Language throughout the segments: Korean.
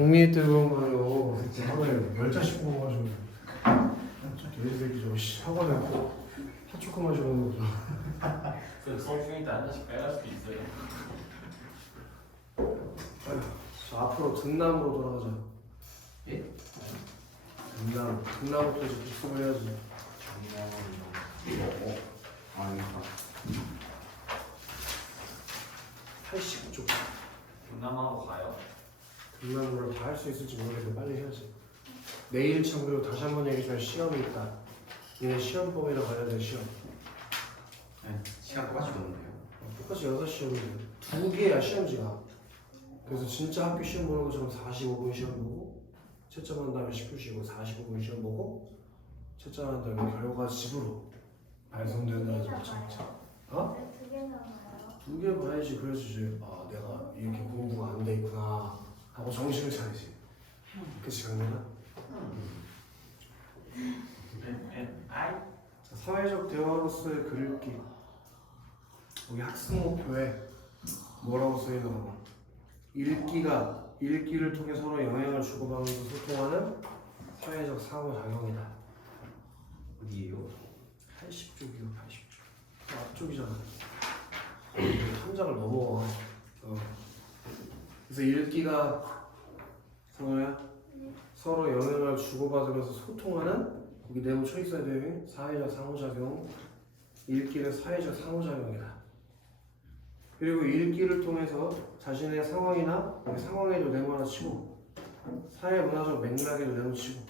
강민이 때문에 하루에 10잔씩 먹어가지고 돼지 새끼 저거 사과 내고 핫초코 마시고 그 수업 중일 때 한 잔씩 빼갈 수도 있어요. 저 앞으로 등남으로 돌아가자. 예? 등남부터 이제 복습을 해야지. 아니까 80쪽 동남아로 가요. 등남으로 다 할 수 있을지 모르겠는데 빨리 해야지. 내일 참 그리고 다시 한번 얘기하지만 시험이 있다. 얘네 시험범위로 가야 돼 시험. 네, 시간 똑같이 오는데요. 똑같이 6시험인데 2개야 시험지가. 그래서 진짜 학교 시험 보는 것처럼 45분 시험 보고 채점한 다음에 10분 쉬고 45분 시험 보고 채점한 다음에 결과 집으로 발송된다는 거죠. 어? 네, 2개 남아요. 2개 봐야지. 그래서 이제 아 내가 이렇게 공부가 안 돼 있구나 하고 정신을 차리지. 그치 강민아? 아이. 자, 사회적 대화로서의 글읽기. 여기 학습 목표에 뭐라고 써있나 봐. 읽기를 통해 서로 영향을 주고받으면서 소통하는 사회적 상호작용이다. 어디에요? 80쪽이요, 80쪽. 앞쪽이잖아. 한 장을 넘어. 그래서 읽기가 성호야 서로 영향을 주고받으면서 소통하는 거기 내부 쳐 있어야 돼. 사회적 상호작용. 읽기는 사회적 상호작용이다. 그리고 읽기를 통해서 자신의 상황이나 상황에도 네모나 치고 사회 문화적 맥락에도 네모치고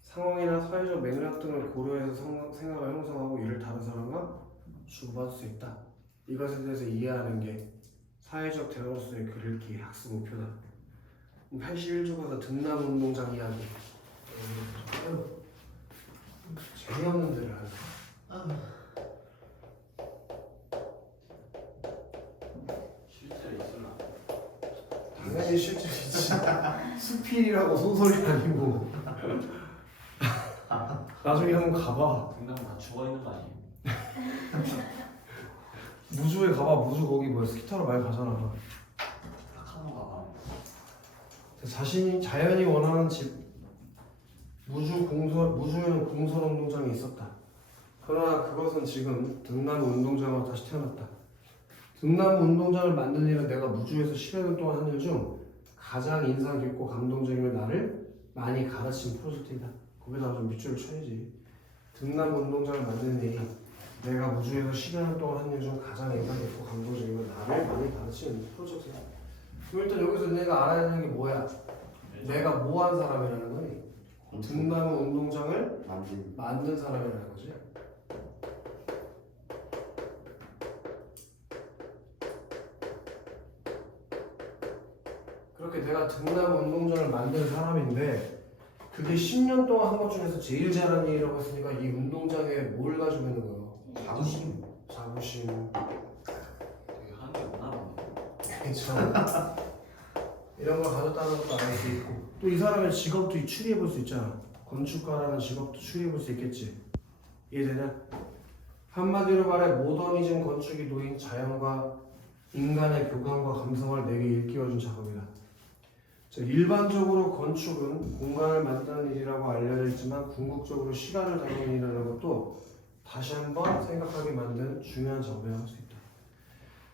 상황이나 사회적 맥락 등을 고려해서 생각을 형성하고 이를 다른 사람과 주고받을 수 있다. 이것에 대해서 이해하는 게 사회적 대화로서의 글읽기 학습 목표다. 81조 가서 등남운동장 이야기. 재미없는 데를 하는. 실제로 있으나. 당연히 실제 수필이라고 소설이 아니고. 나중에 한번 가봐. 동남 다 죽어 있는 거 아니에요? 무주에 가봐. 무주 거기 뭐야 스키 타러 많이 가잖아. 딱 한번 가봐. 자신이 자연이 원하는 집 무주에는 공설운동장이 있었다. 그러나 그것은 지금 등나무 운동장으로 다시 태어났다. 등나무 운동장을 만든 일은 내가 무주에서 10여 년 동안 한 일 중 가장 인상 깊고 감동적이며 나를 많이 가르친 프로젝트이다. 거기다가 좀 밑줄을 쳐야지. 등나무 운동장을 만든 일이 내가 무주에서 10여 년 동안 한 일 중 가장 인상 깊고 감동적이며 나를 많이 가르친 프로젝트이다. 그럼 일단 여기서 내가 알아야 되는 게 뭐야? 내가 뭐 한 사람이라는 거니? 등나무 운동장을 만든 사람이라는 거지. 그렇게 내가 등나무 운동장을 만든 사람인데 그게 10년 동안 한 것 중에서 제일 잘한 일이라고 했으니까 이 운동장에 뭘 가지고 있는 거예요? 자부심. 되게 하는 게 없나 보네. 그렇죠. 이런 걸 가졌다는 것도 알 수 있고 또 이 사람의 직업도 추리해 볼 수 있잖아. 건축가라는 직업도 추리해 볼 수 있겠지. 이해되냐? 한마디로 말해 모더니즘 건축이 놓인 자연과 인간의 교감과 감성을 내게 일깨워준 작업이다. 자, 일반적으로 건축은 공간을 만드는 일이라고 알려져 있지만 궁극적으로 시간을 다루는 일이라는 것도 다시 한번 생각하게 만든 중요한 작업이라고 할 수 있다.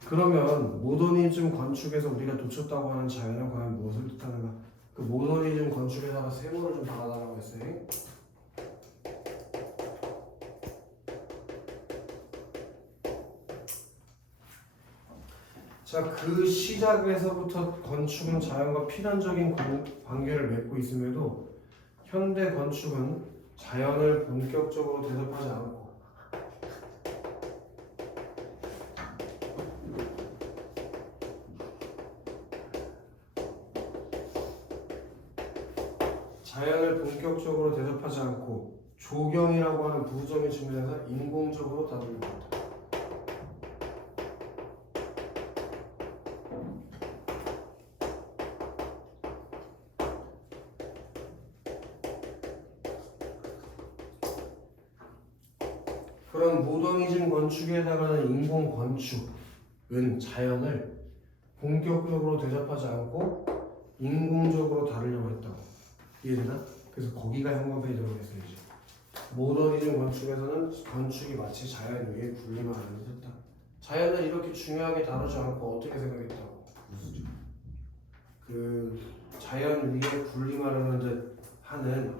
그러면 모더니즘 건축에서 우리가 놓쳤다고 하는 자연은 과연 무엇을 뜻하는가? 그 모더니즘 건축에다가 세모를 좀 달아달라고 했어요. 자, 그 시작에서부터 건축은 자연과 필연적인 관계를 맺고 있음에도 현대 건축은 자연을 본격적으로 대접하지 않고 조경이라고 하는 부정의 측면에서 인공적으로 다루는 것. 그런 모더니즘 건축에 해당하는 인공 건축은 자연을 본격적으로 대접하지 않고 인공적으로 다루려고 했다고. 이해되나? 그래서 거기가 형광펜이 들어가겠어 이제. 모더니즘 건축에서는 건축이 마치 자연 위에 군림을 하는 듯했다. 자연을 이렇게 중요하게 다루지 않고 어떻게 생각했다고? 그 자연 위에 군림하려는 듯 하는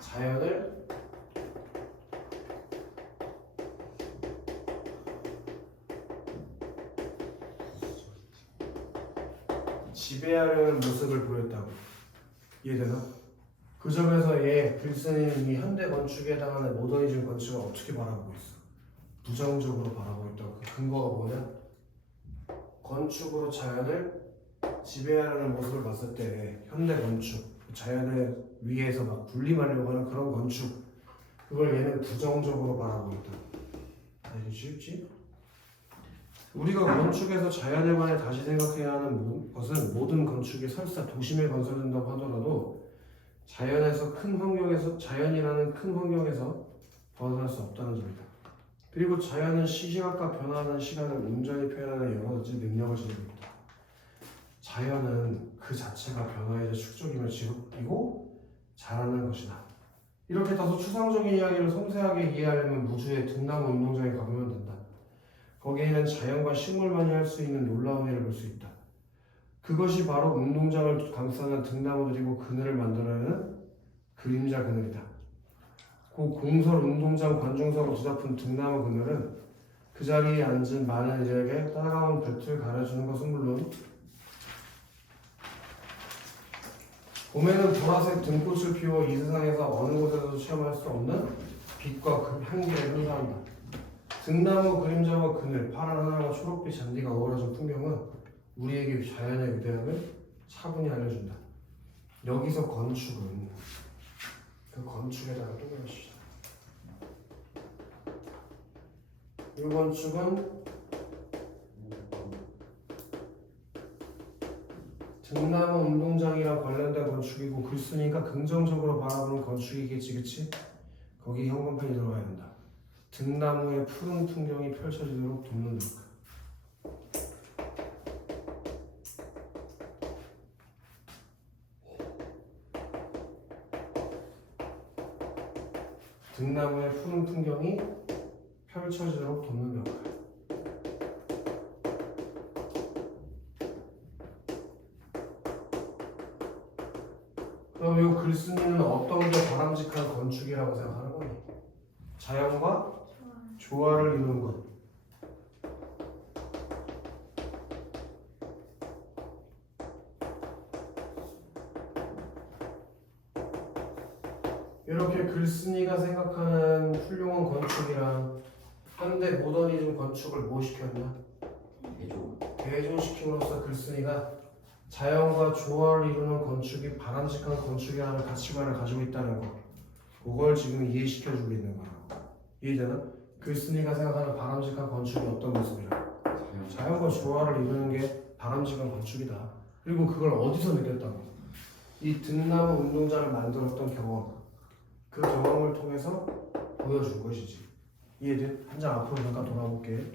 자연을 지배하려는 모습을 보였다고. 이해되나? 그 점에서 글쓴이는 이 현대 건축에 해당하는 모더니즘 건축을 어떻게 바라보고 있어? 부정적으로 바라보고 있다고. 그 근거가 뭐냐? 건축으로 자연을 지배하려는 모습을 봤을 때 현대 건축, 자연을 위에서 막 군림하려고 하는 그런 건축, 그걸 얘는 부정적으로 바라보고 있다. 알기 쉽지? 우리가 건축에서 자연에 관해 다시 생각해야 하는 것은 모든 건축이 설사 도심에 건설된다고 하더라도 자연이라는 큰 환경에서 벗어날 수 없다는 점이다. 그리고 자연은 시시각각 변화하는 시간을 온전히 표현하는 여러 가지 능력을 지니고 있다. 자연은 그 자체가 변화의 축적임을 지속이고 자라는 것이다. 이렇게 다소 추상적인 이야기를 섬세하게 이해하려면 무주의 등나무 운동장에 가보면 된다. 거기에는 자연과 식물만이 할 수 있는 놀라운 일을 볼 수 있다. 그것이 바로 운동장을 감싸는 등나무들이고 그늘을 만들어내는 그림자 그늘이다. 그 공설 운동장 관중석으로 뒤덮은 등나무 그늘은 그 자리에 앉은 많은 이들에게 따가운 볕을 가려주는 것은 물론 봄에는 보라색 등꽃을 피워 이 세상에서 어느 곳에서도 체험할 수 없는 빛과 향기를 행사한다. 등나무 그림자와 그늘, 파란 하늘과 초록빛 잔디가 어우러진 풍경은 우리에게 자연의 위대함을 차분히 알려준다. 여기서 건축은 그 건축에다가 또 그러시죠. 이 건축은 등나무 운동장이랑 관련된 건축이고 글쓰니까 긍정적으로 바라보는 건축이겠지, 그치? 거기 형광펜이 들어가야 된다. 등나무의 푸른 풍경이 펼쳐지도록 돕는 것. 등나무의 푸른 풍경이 펼쳐지도록 돕는 역할. 그럼 이 글쓴이는 어떤 게 바람직한 건축이라고 생각하는 거니? 자연과 조화를 이루는 것. 이렇게 글쓴이가 생각하는 훌륭한 건축이란 현대 모더니즘 건축을 뭐 시켰냐? 대조시킴으로써 글쓴이가 자연과 조화를 이루는 건축이 바람직한 건축이라는 가치관을 가지고 있다는 거. 그걸 지금 이해시켜주고 있는 거라고. 이해되나? 글쓴이가 생각하는 바람직한 건축이 어떤 모습이야? 자연과 조화를 이루는 게 바람직한 건축이다. 그리고 그걸 어디서 느꼈다고? 이 등나무 운동장을 만들었던 경험. 그 경험을 통해서 보여준 것이지. 이해돼? 한 장 앞으로 잠깐 돌아볼게.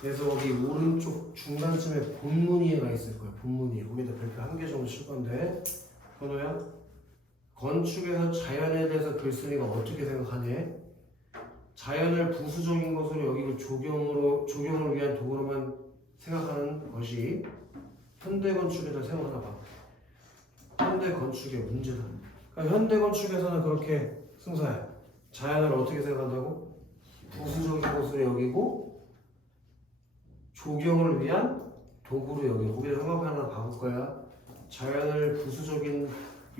그래서 여기 오른쪽 중간쯤에 본문이가 있을 거야. 본문이. 거기다 별표 한 개 정도 칠 건데, 현호야, 건축에서 자연에 대해서 글쓴이가 어떻게 생각하니? 자연을 부수적인 것으로 여기고 조경을 위한 도구로만 생각하는 것이 현대 건축에다 생각하나 봐. 현대 건축의 문제다. 그러니까 현대 건축에서는 그렇게 승사해. 자연을 어떻게 생각한다고? 부수적인 것으로 여기고 조경을 위한 도구로 여기고. 거기다 생각을 하나 바꿀 거야. 자연을 부수적인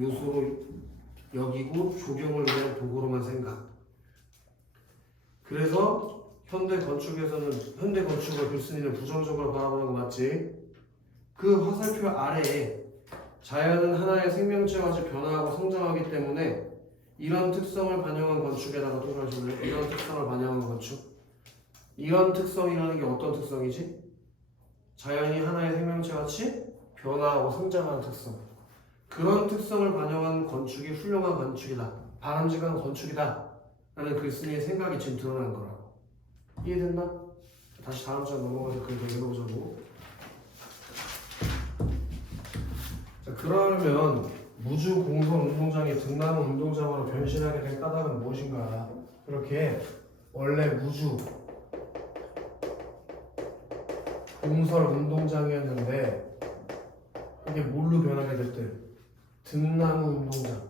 요소로 여기고 조경을 위한 도구로만 생각. 그래서 현대 건축을 글쓴이는 부정적으로 바라보는 거 맞지? 그 화살표 아래에 자연은 하나의 생명체와 같이 변화하고 성장하기 때문에 이런 특성을 반영한 건축에다가 또 그러시면 이런 특성을 반영한 건축. 이런 특성이라는 게 어떤 특성이지? 자연이 하나의 생명체와 같이 변화하고 성장하는 특성. 그런 특성을 반영한 건축이 훌륭한 건축이다. 바람직한 건축이다. 라는 글쓴이의 생각이 지금 드러난 거라고. 이해됐나? 다시 다음 장 넘어가서 그걸 더 읽어보자고. 그러면 무주 공설 운동장이 등나무 운동장으로 변신하게 된 까닭은 무엇인가? 이렇게 원래 무주 공설 운동장이었는데 이게 뭘로 변하게 됐대? 등나무 운동장.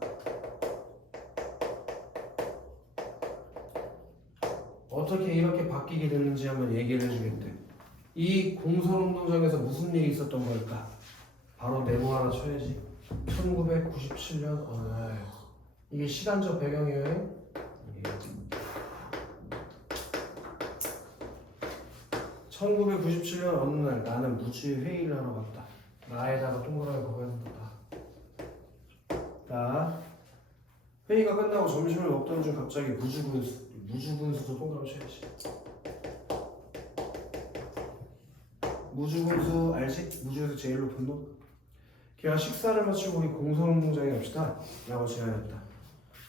어떻게 이렇게 바뀌게 됐는지 한번 얘기를 해주겠대. 이 공설 운동장에서 무슨 일이 있었던 걸까? 바로 네모 하나 쳐야지. 1997년 어느 날. 이게 시간적 배경이에요. 1997년 어느 날 나는 무주에 회의를 하러 갔다. 나에다가 동그라미 거기다. 자, 회의가 끝나고 점심을 먹던 중 갑자기 무주군수도 동그라미 쳐야지. 무주군수 알지? 무주에서 제일 높은 놈. 걔가 식사를 마치고 우리 공설운동장에 갑시다 라고 제안했다.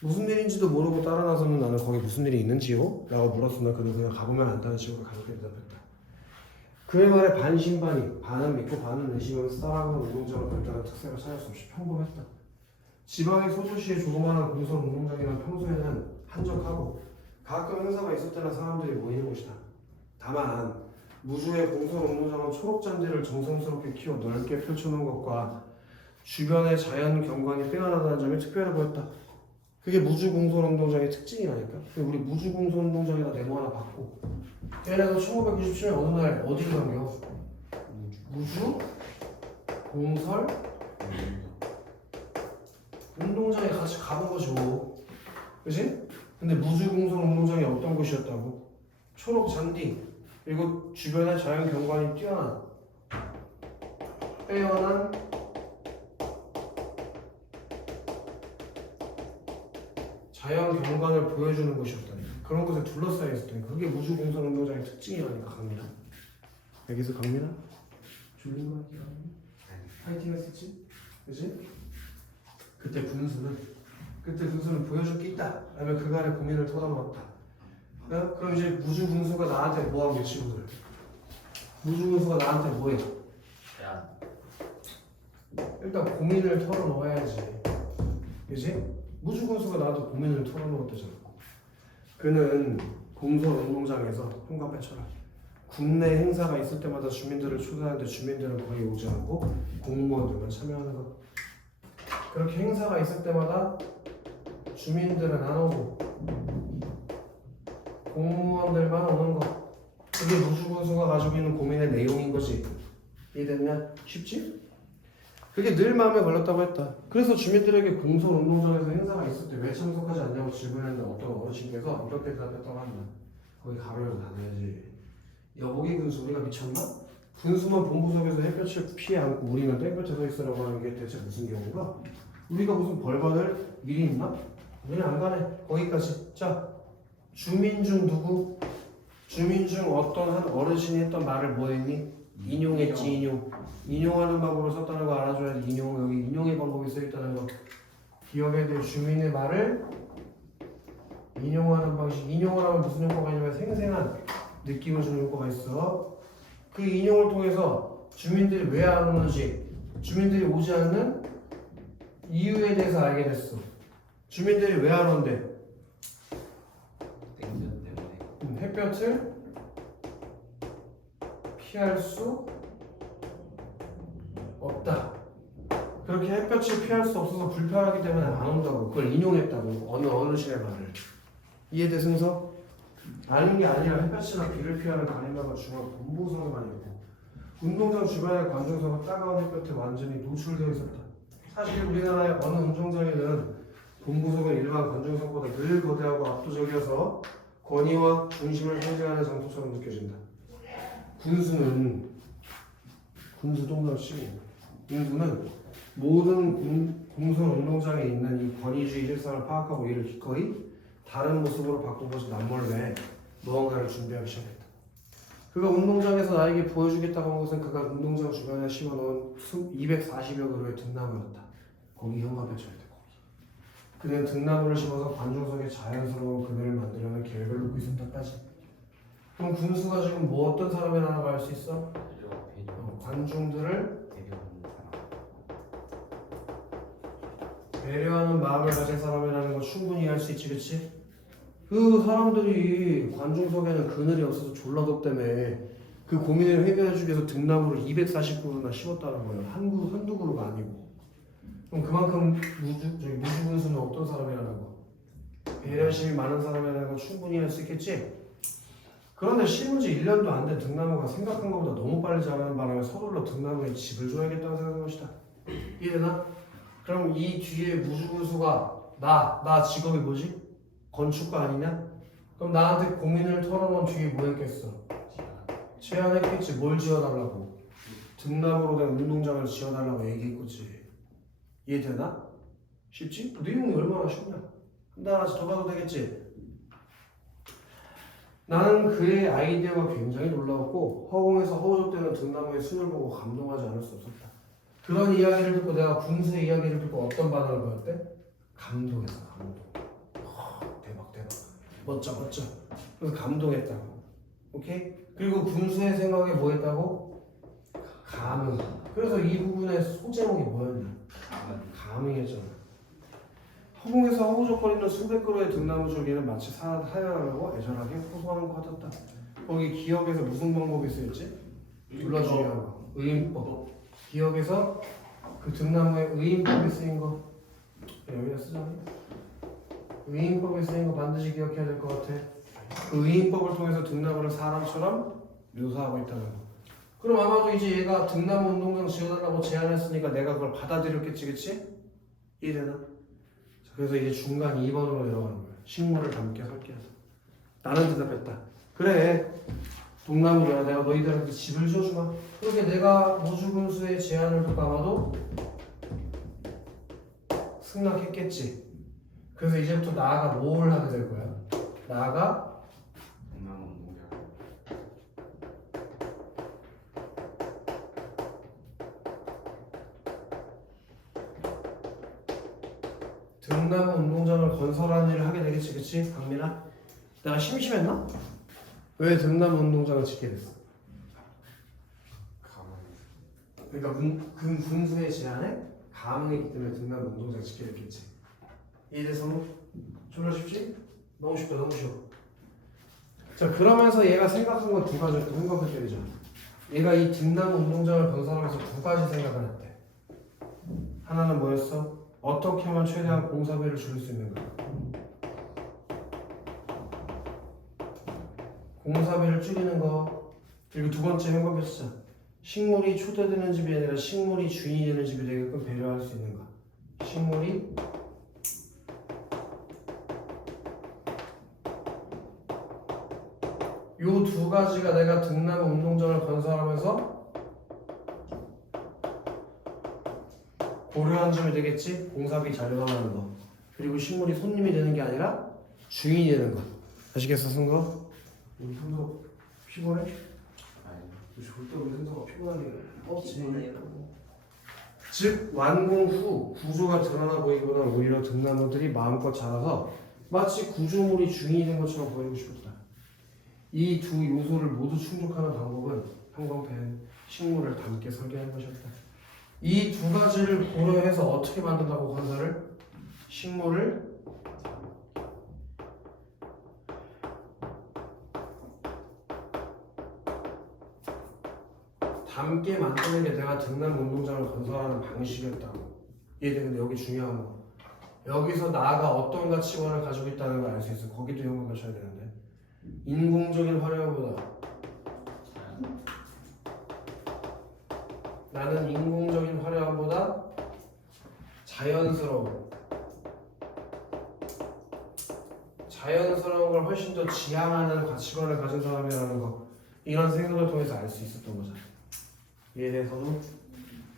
무슨 일인지도 모르고 따라 나서는 나는 거기 무슨 일이 있는지요? 라고 물었으나 그는 그냥 가보면 안다는 식으로 가볍게 대답했다. 그의 말에 반신반의, 반은 믿고 반은 의심하면서 따라가는 운동장을 별다른 특색을 찾을 수 없이 평범했다. 지방의 소도시의 조그마한 공설 운동장이란 평소에는 한적하고 가끔 행사가 있을 때나 사람들이 모이는 곳이다. 다만 무주의 공설 운동장은 초록 잔디를 정성스럽게 키워 넓게 펼쳐놓은 것과 주변의 자연 경관이 빼어나다는 점이 특별해 보였다. 그게 무주 공설 운동장의 특징이라니까. 우리 무주 공설 운동장에다 네모 하나 받고 얘네가 1997년 어느 날 어디로 간겨? 무주 공설 운동장에 같이 가본 거죠. 그치? 근데 무주 공설 운동장이 어떤 곳이었다고? 초록 잔디 그리고 주변의 자연 경관이 뛰어난 빼어난 자연 경관을 보여주는 곳이었다니. 그런 곳에 둘러싸여 있었다니. 그게 무주 공설 운동장의 특징이라니까. 강민아 여기서 강민아 졸린 거 같지? 파이팅 했었지? 그치? 그때 군수는 보여줄 게 있다 라며 그간의 고민을 털어놓았다. 그럼 이제 무주 군수가 나한테 뭐하고 친구들? 무주 군수가 나한테 뭐해? 야, 일단 고민을 털어놓아야지. 그치? 무주 군수가 나한테 고민을 털어놓았다잖아. 그는 공설 운동장에서 현관 쳐라. 국내 행사가 있을 때마다 주민들을 초대하는데 주민들은 거의 오지 않고 공무원들만 참여하는 것. 그렇게 행사가 있을 때마다 주민들은 안 오고 공무원들만 오는 것. 그게 무주군수가 가지고 있는 고민의 내용인 거지. 이해됐냐? 쉽지? 그게 늘 마음에 걸렸다고 했다. 그래서 주민들에게 공설 운동장에서 행사가 있을 때 왜 참석하지 않냐고 질문했는데 어떤 어르신께서 이렇게 대답했다고 한다. 거기 가로열고 다녀야지. 여보기 군수 우리가 미쳤나? 군수만 본부석에서 햇볕을 피해 안고 우리는 땡볕에 서 있으라고 하는 게 대체 무슨 경우가? 우리가 무슨 벌 받을 일이 있나? 우리는 안 가네. 거기까지. 자, 주민 중 누구? 주민 중 어떤 한 어르신이 했던 말을 뭐 했니? 인용했지. 인용하는 방법을 썼다는 거 알아줘야지. 여기 인용의 방법이 써있다는 거 기억해야 돼. 주민의 말을 인용하는 방식. 인용을 하면 무슨 효과가 있냐면 생생한 느낌을 주는 효과가 있어. 그 인용을 통해서 주민들이 왜 안 오는지, 주민들이 오지 않는 이유에 대해서 알게 됐어. 주민들이 왜 안 온대? 땡전 때문에. 햇볕을 피할 수 없다. 그렇게 햇볕을 피할 수 없어서 불편하기 때문에 안 온다고. 그걸 인용했다고. 어느 어르신의 말을. 이해돼서 아는 게 아니라 햇볕이나 비를 피하는 가림막을 중앙 본부석에만 있고 운동장 주변의 관중석은 따가운 햇볕에 완전히 노출되어 있었다. 사실 우리나라의 어느 운동장에는 본부석은 일반 관중석보다 늘 거대하고 압도적이어서 권위와 중심을 상징하는 장소처럼 느껴진다. 군수는 군수 동그랗지. 군수는 모든 공설 운동장에 있는 이 권위주의 일상을 파악하고 이를 기꺼이 다른 모습으로 바꿔보지 남몰래 무언가를 준비하기 시작했다. 그가 운동장에서 나에게 보여주겠다고 한 것은 그가 운동장 주변에 심어놓은 240여 그루의 등나무였다. 거기 현관 펼쳐야 돼. 거기. 그는 등나무를 심어서 관중석에 자연스러운 그늘을 만들려는 계획을 놓고 있었다까지. 그럼 군수가 지금 뭐 어떤 사람이라고 알 수 있어? 관중들을 데려오는 사람. 배려하는 마음을 가진 사람이라는 거 충분히 이해할 수 있지, 그치? 그 사람들이 관중석에는 그늘이 없어서 졸라 덥다며 그 고민을 해결해주기 위해서 등나무를 240그루나 심었다는 거예요. 한두 그루가 아니고. 그럼 그만큼 무주군수는 어떤 사람이라는 거? 배려심이 많은 사람이라는 거 충분히 할 수 있겠지? 그런데 심은 지 1년도 안 된 등나무가 생각한 것보다 너무 빨리 자라는 바람에 서둘러 등나무에 집을 줘야겠다고 생각한 것이다. 이해되나? 그럼 이 뒤에 무주군수가 나 직업이 뭐지? 건축가 아니냐? 그럼 나한테 고민을 털어놓은 뒤에 뭐 했겠어? 제안했겠지. 뭘 지어달라고? 등나무로 된 운동장을 지어달라고 얘기했겠지. 이해되나? 쉽지? 그 내용이 얼마나 쉽냐? 한 달 하나씩 더 가도 되겠지? 나는 그의 아이디어가 굉장히 놀라웠고 허공에서 허우적대는 등나무의 순을 보고 감동하지 않을 수 없었다. 그런 이야기를 듣고 내가 군수의 이야기를 듣고 어떤 반응을 보였대? 감동했어. 감동. 대박. 멋져. 그래서 감동했다고. 오케이? 그리고 군수의 생각에 뭐 했다고? 감흥. 그래서 이 부분의 소제목이 뭐였냐? 감흥이었잖아. 허공에서 허우적거리는 수백 그루의 등나무 줄기는 마치 사양하려고 애절하게 호소하는 것 같았다. 거기 기억에서 무슨 방법이 쓰였지? 졸라 중요한 거. 의인법. 기억에서 그 등나무에 의인법이 쓰인 거. 여기다 쓰자니? 의인법이 쓰인 거 반드시 기억해야 될 것 같아. 그 의인법을 통해서 등나무를 사람처럼 묘사하고 있다는 거. 그럼 아마도 이제 얘가 등나무 운동장 지어달라고 제안했으니까 내가 그걸 받아들였겠지, 그치? 이해되나? 그래서 이제 중간 2번으로 내려가는 거야. 식물을 담게 할게 해서. 나는 대답했다. 그래. 동나무야. 내가 너희들한테 집을 지어주마. 그렇게 내가 무주군수의 제안을 듣고 아마도 승낙했겠지. 그래서 이제부터 나아가 뭘 하게 될 거야? 나아가 동나무 운동장. 등나무 운동장을 건설하는 일을 하게 되겠지, 그치? 박민아? 내가 심심했나? 왜 등나무 운동장을 짓게 됐어? 그러니까 군수의 제안에 감흥했기 때문에 등나무 운동장을 짓게 됐겠지. 이해돼서 졸라 쉽지? 너무 쉽다, 너무 쉬워. 자, 그러면서 얘가 생각한 건 두 가지를 또 생각을 때리죠. 얘가 이 등나무 운동장을 건설하면서 두 가지 생각을 했대. 하나는 뭐였어? 어떻게 하면 최대한 공사비를 줄일 수 있는가? 공사비를 줄이는 거. 그리고 두 번째 행복했잖아. 식물이 초대되는 집이 아니라 식물이 주인이 되는 집이 되게끔 배려할 수 있는가? 식물이 요 두 가지가 내가 등나무 운동장을 건설하면서 고려한 점이 되겠지? 공사비 자료화하는 거. 그리고 식물이 손님이 되는 게 아니라 주인이 되는 거. 아시겠어, 승거? 우리 승거 피곤해? 아니. 절대 우리 승거가 피곤하게 없지. 즉 완공 후 구조가 드러나 보이기보다는 오히려 등나무들이 마음껏 자라서 마치 구조물이 주인이 된 것처럼 보이고 싶었다. 이 두 요소를 모두 충족하는 방법은 형광펜 식물을 담게 설계한 것이었다. 이 두 가지를 고려해서 어떻게 만든다고 건설을? 식물을 담게 만드는 게 내가 등나무 운동장을 건설하는 방식이었다고. 이해되는데 여기 중요한 거. 여기서 나가 어떤 가치관을 가지고 있다는 걸 알 수 있어. 거기도 연관 가셔야 되는데. 인공적인 화려보다 나는 인공적인 화려함보다 자연스러운 걸 훨씬 더 지향하는 가치관을 가진 사람이라는 거. 이런 생각을 통해서 알 수 있었던 거잖아. 이에 대해서도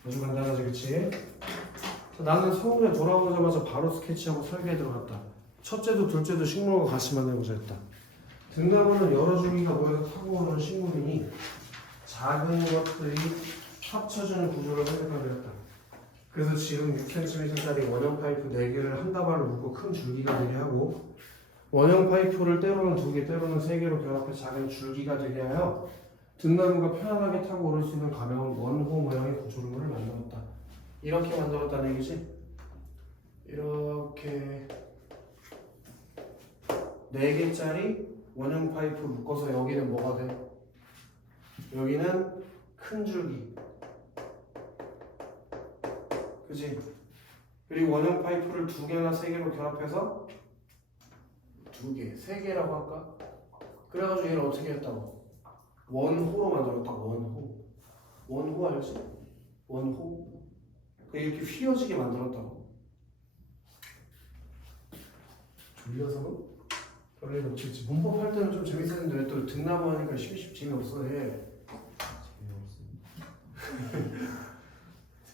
아주 간단하지, 그치? 나는 서울에 돌아오자마자 바로 스케치하고 설계에 들어갔다. 첫째도 둘째도 식물과 같이 만들고자 했다. 등나무는 여러 줄기가 모여서 타고 오는 식물이니 작은 것들이 합쳐지는 구조를 선택하려 했다. 그래서 지금 6cm짜리 원형 파이프 4개를 한 다발로 묶고 큰 줄기가 되게 하고 원형 파이프를 때로는 2개, 때로는 3개로 결합해 작은 줄기가 되게 하여 등나무가 편안하게 타고 오를 수 있는 가벼운 원호 모양의 구조물을 만들었다. 이렇게 만들었다는 얘기지? 이렇게 4개짜리 원형 파이프 묶어서 여기는 뭐가 돼? 여기는 큰 줄기. 그지? 그리고 원형 파이프를 2개나 3개로 결합해서 2개, 3개라고 할까? 그래가지고 얘를 어떻게 했다고? 원호로 만들었다고. 원호 알지? 원호. 이렇게 휘어지게 만들었다고. 졸려서는? 별일 없겠지. 문법 할 때는 좀 재밌었는데 왜 또 등나무 하니까 재미없어 해.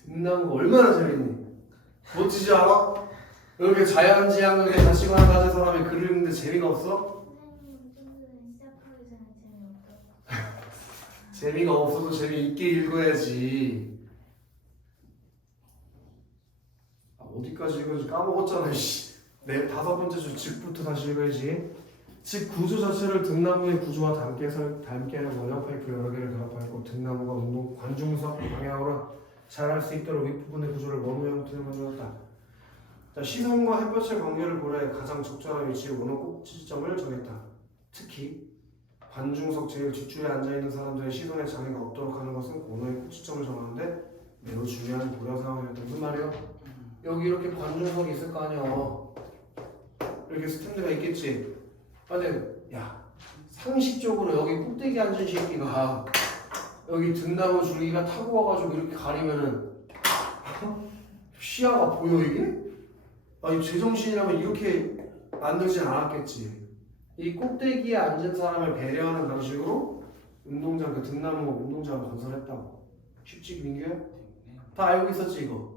등나무가 얼마나 재밌니? 멋지지 않아? 이렇게 자연지향력에 가치관을 가진 사람이 글을 읽는데 재미가 없어? 선생님 좀 전에 시작하기 전에 재미없다고. 재미가 없어도 재미있게 읽어야지. 어디까지 읽어야지 까먹었잖아. 씨. 네, 5번째 줄 직부터 다시 읽어야지. 즉 구조 자체를 등나무의 구조와 닮게 하는 원형 파이프 여러 개를 결합하였고 등나무가 운동 관중석 방향으로 자랄 수 있도록 윗부분의 구조를 원호 형태로 만들었다. 자, 시선과 햇볕의 관계를 고려해 가장 적절한 위치에 원호 꼭지점을 정했다. 특히 관중석 제일 뒷줄에 앉아있는 사람들의 시선에 장애가 없도록 하는 것은 원호의 꼭지점을 정하는데 매우 중요한 고려 사항이었다. 무슨 말이야? 여기 이렇게 관중석이 있을 거 아니야. 이렇게 스탠드가 있겠지. 근데 야, 상식적으로 여기 꼭대기 앉은 새끼가 여기 등나무 줄기가 타고 와가지고 이렇게 가리면은 시야가 보여 이게? 아니 제정신이라면 이렇게 만들진 않았겠지. 이 꼭대기에 앉은 사람을 배려하는 방식으로 운동장, 그 등나무 운동장을 건설했다고. 쉽지 민규야? 다 알고 있었지 이거?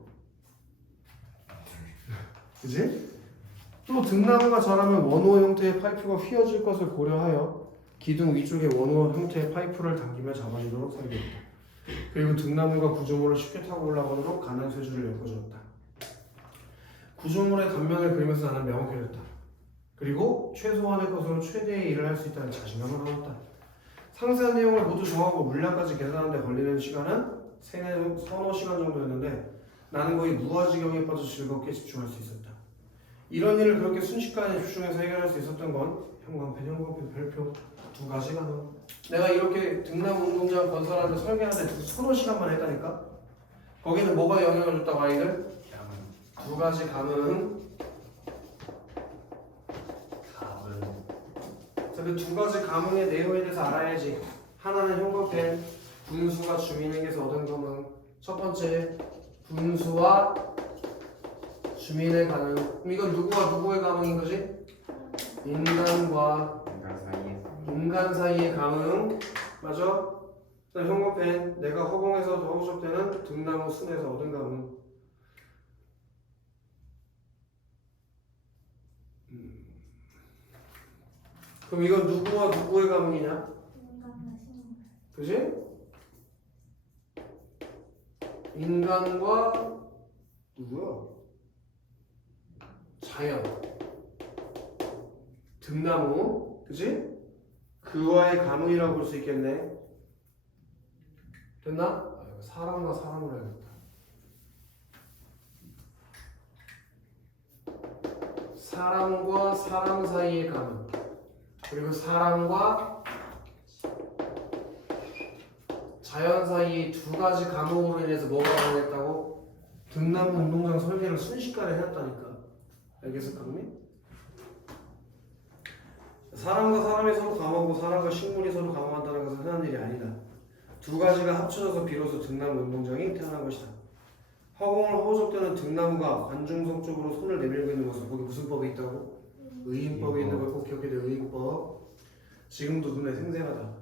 그지? 또 등나무가 자라면 원호 형태의 파이프가 휘어질 것을 고려하여 기둥 위쪽에 원호 형태의 파이프를 당기며 잡아주도록 설계했다. 그리고 등나무가 구조물을 쉽게 타고 올라가도록 가는 쇠줄을 엮어주었다. 구조물의 단면을 그리면서 나는 명확해졌다. 그리고 최소한의 것으로 최대의 일을 할 수 있다는 자신감을 얻었다. 상세한 내용을 모두 정하고 물량까지 계산하는 데 걸리는 시간은 서너 시간 정도였는데 나는 거의 무아지경에 빠져 즐겁게 집중할 수 있었다. 이런 일을 그렇게 순식간에 집중해서 해결할 수 있었던 건 형광펜, 별표 2가지가 내가 이렇게 등나무 운동장 건설하는데 설계하는데 서너 시간만 했다니까? 거기는 뭐가 영향을 줬다고 아이들? 2가지 감은 자, 그 2가지 감흥의 내용에 대해서 알아야지. 하나는 형광펜, 분수가 주민에게서 얻은 감흥. 첫 번째, 분수와 주민의 감흥. 그럼 이건 누구와 누구의 감흥인 거지? 인간과 인간 사이의 감흥. 맞아? 형광펜, 내가 허공에서 허우적대는 등나무 순에서 얻은 감흥. 그럼 이건 누구와 누구의 감흥이냐? 인간과 식물. 그지? 인간과 누구야? 자연, 등나무, 그지? 그와의 감흥이라고 볼 수 있겠네. 됐나? 아, 이거 사람과 사람으로 해야겠다. 사람과 사람 사이의 감흥, 그리고 사람과 자연 사이의 2가지 감흥으로 인해서 뭐가 가능했다고? 등나무 운동장 설계를 순식간에 해놨다니까. 알겠어, 강민? 사람과 사람이 서로 감하고 사람과 식물이 서로 감한다는 것은 흔한 일이 아니다. 2가지가 합쳐져서 비로소 등나무 운동장이 태어난 것이다. 허공을 허우적대는 등나무가 관중석 쪽으로 손을 내밀고 있는 모습. 거기 무슨 법이 있다고? 의인법이 있는 걸 꼭 기억해야 돼. 의인법. 지금도 눈에 생생하다.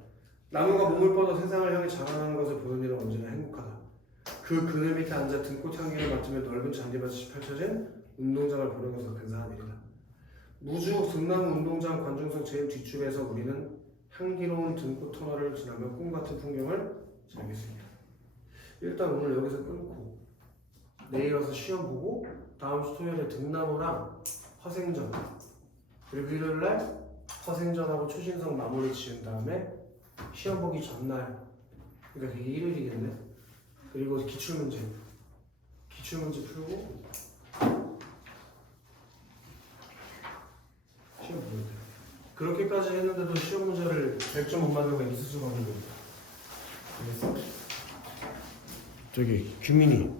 나무가 몸을 뻗어 세상을 향해 자라나는 것을 보는 일은 언제나 행복하다. 그 그늘 밑에 앉아 등꽃 향기를 맡으며 넓은 잔디밭이 펼쳐진 운동장을 보는 것은 근사한 일이다. 무주 등나무 운동장 관중석 제일 뒷줄에서 우리는 향기로운 등꽃 터널을 지나며 꿈같은 풍경을 즐길 수 있다. 일단 오늘 여기서 끊고 내일 와서 시험 보고 다음 주 토요일에 등나무랑 화생전, 그리고 일요일날 화생전하고 초신성 마무리 지은 다음에 시험 보기 전날, 그러니까 되게 일요일이겠네. 그리고 기출문제 풀고 시험 보면 돼. 그렇게까지 했는데도 시험 문제를 100점 못 맞는 거 있을 수가 없는 거야. 알겠어? 저기 규민이